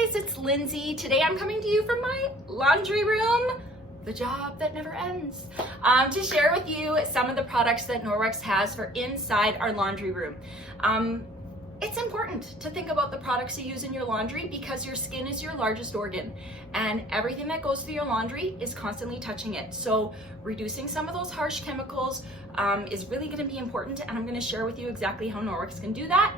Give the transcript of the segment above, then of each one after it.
guys, it's Lindsay. Today I'm coming to you from my laundry room, the job that never ends, to share with you some of the products that Norwex has for inside our laundry room. It's important to think about the products you use in your laundry because your skin is your largest organ and everything that goes through your laundry is constantly touching it. So reducing some of those harsh chemicals is really going to be important, and I'm going to share with you exactly how Norwex can do that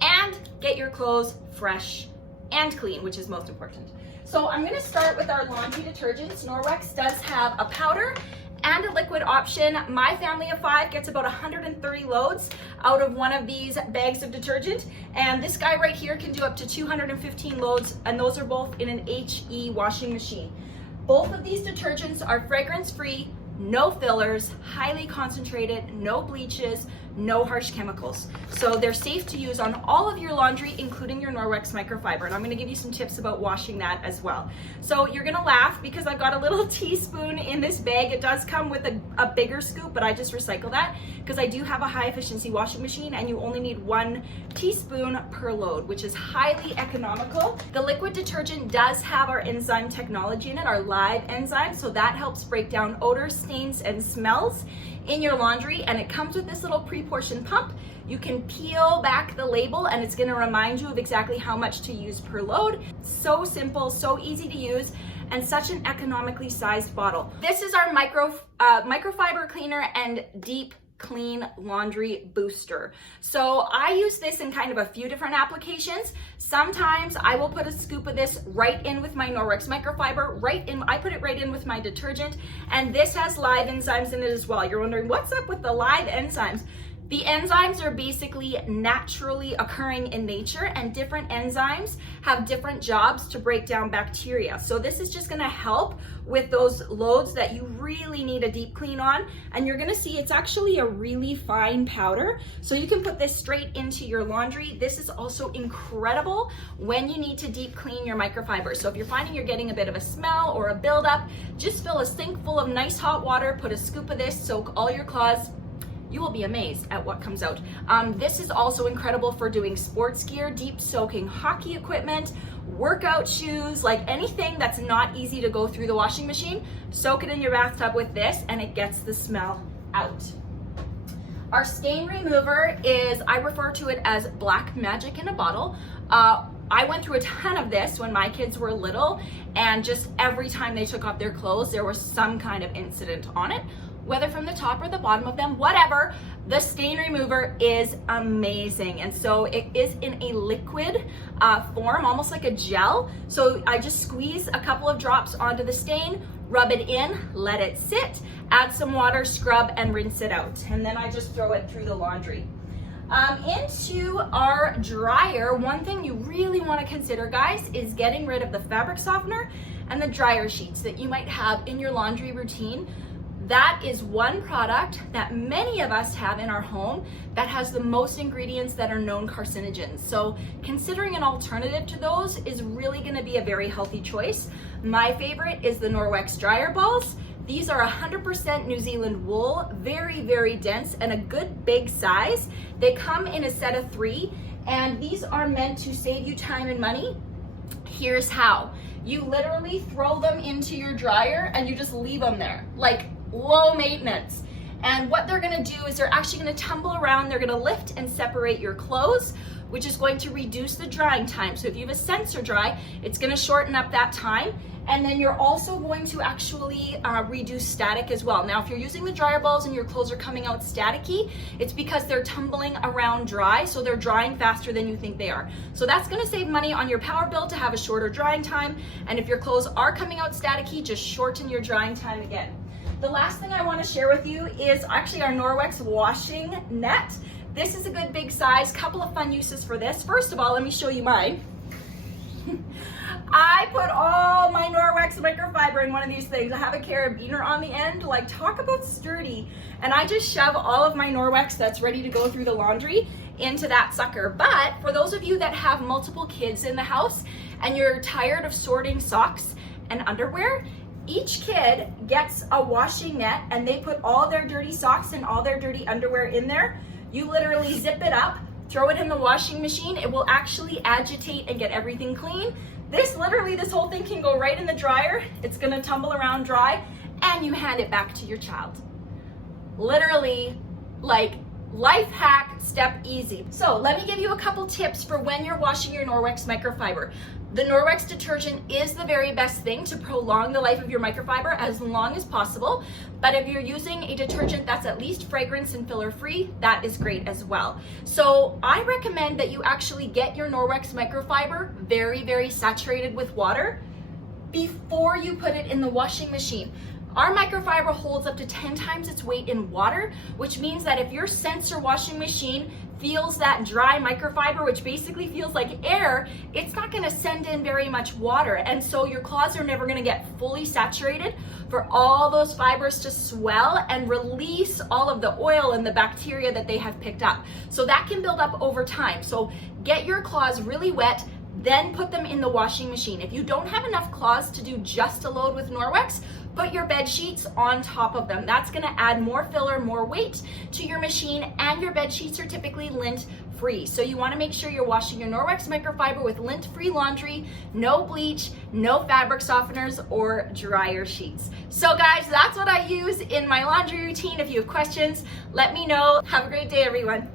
and get your clothes fresh and clean, which is most important. So I'm going to start with our laundry detergents. Norwex does have a powder and a liquid option. My family of 5 gets about 130 loads out of one of these bags of detergent, and this guy right here can do up to 215 loads, and those are both in an HE washing machine. Both of these detergents are fragrance-free, no fillers, highly concentrated, no bleaches, no harsh chemicals. So they're safe to use on all of your laundry, including your Norwex microfiber. And I'm gonna give you some tips about washing that as well. So you're gonna laugh because I've got a little teaspoon in this bag. It does come with a bigger scoop, but I just recycle that because I do have a high efficiency washing machine and you only need 1 teaspoon per load, which is highly economical. The liquid detergent does have our enzyme technology in it, our live enzyme. So that helps break down odors, stains, and smells in your laundry, and it comes with this little pre-portioned pump. You can peel back the label and it's going to remind you of exactly how much to use per load. So simple, so easy to use, and such an economically sized bottle. This is our microfiber cleaner and deep clean laundry booster. So I use this in kind of a few different applications. Sometimes I will put a scoop of this right in with my Norwex microfiber, I put it right in with my detergent, and this has live enzymes in it as well. You're wondering what's up with the live enzymes? The enzymes are basically naturally occurring in nature, and different enzymes have different jobs to break down bacteria. So this is just gonna help with those loads that you really need a deep clean on. And you're gonna see it's actually a really fine powder. So you can put this straight into your laundry. This is also incredible when you need to deep clean your microfiber. So if you're finding you're getting a bit of a smell or a buildup, just fill a sink full of nice hot water, put a scoop of this, soak all your cloths. You will be amazed at what comes out. This is also incredible for doing sports gear, deep soaking hockey equipment, workout shoes, like anything that's not easy to go through the washing machine. Soak it in your bathtub with this and it gets the smell out. Our stain remover is, I refer to it as black magic in a bottle. I went through a ton of this when my kids were little, and just every time they took off their clothes, there was some kind of incident on it. Whether from the top or the bottom of them, whatever, the stain remover is amazing. And so it is in a liquid form, almost like a gel. So I just squeeze a couple of drops onto the stain, rub it in, let it sit, add some water, scrub, and rinse it out. And then I just throw it through the laundry. Into our dryer, one thing you really want to consider, guys, is getting rid of the fabric softener and the dryer sheets that you might have in your laundry routine. That is one product that many of us have in our home that has the most ingredients that are known carcinogens. So considering an alternative to those is really going to be a very healthy choice. My favorite is the Norwex dryer balls. These are 100% New Zealand wool, very, very dense, and a good big size. They come in a set of 3, and these are meant to save you time and money. Here's how. You literally throw them into your dryer and you just leave them there, like low maintenance. And what they're gonna do is they're actually gonna tumble around, they're gonna lift and separate your clothes, which is going to reduce the drying time. So if you have a sensor dry, it's gonna shorten up that time. And then you're also going to actually reduce static as well. Now, if you're using the dryer balls and your clothes are coming out staticky, it's because they're tumbling around dry, so they're drying faster than you think they are. So that's gonna save money on your power bill to have a shorter drying time. And if your clothes are coming out staticky, just shorten your drying time again. The last thing I wanna share with you is actually our Norwex washing net. This is a good big size, couple of fun uses for this. First of all, let me show you mine. I put all my Norwex microfiber in one of these things. I have a carabiner on the end, like talk about sturdy. And I just shove all of my Norwex that's ready to go through the laundry into that sucker. But for those of you that have multiple kids in the house and you're tired of sorting socks and underwear, each kid gets a washing net and they put all their dirty socks and all their dirty underwear in there. You literally zip it up, throw it in the washing machine. It will actually agitate and get everything clean. This whole thing can go right in the dryer. It's gonna tumble around dry, and you hand it back to your child. Literally, like, life hack, step easy. So let me give you a couple tips for when you're washing your Norwex microfiber. The Norwex detergent is the very best thing to prolong the life of your microfiber as long as possible. But if you're using a detergent that's at least fragrance and filler free, that is great as well. So I recommend that you actually get your Norwex microfiber very, very saturated with water before you put it in the washing machine. Our microfiber holds up to 10 times its weight in water, which means that if your sensor washing machine feels that dry microfiber, which basically feels like air, it's not gonna send in very much water. And so your cloths are never gonna get fully saturated for all those fibers to swell and release all of the oil and the bacteria that they have picked up. So that can build up over time. So get your cloths really wet, then put them in the washing machine. If you don't have enough cloths to do just a load with Norwex, put your bed sheets on top of them. That's gonna add more filler, more weight to your machine, and your bed sheets are typically lint free. So you wanna make sure you're washing your Norwex microfiber with lint free laundry, no bleach, no fabric softeners or dryer sheets. So guys, that's what I use in my laundry routine. If you have questions, let me know. Have a great day, everyone.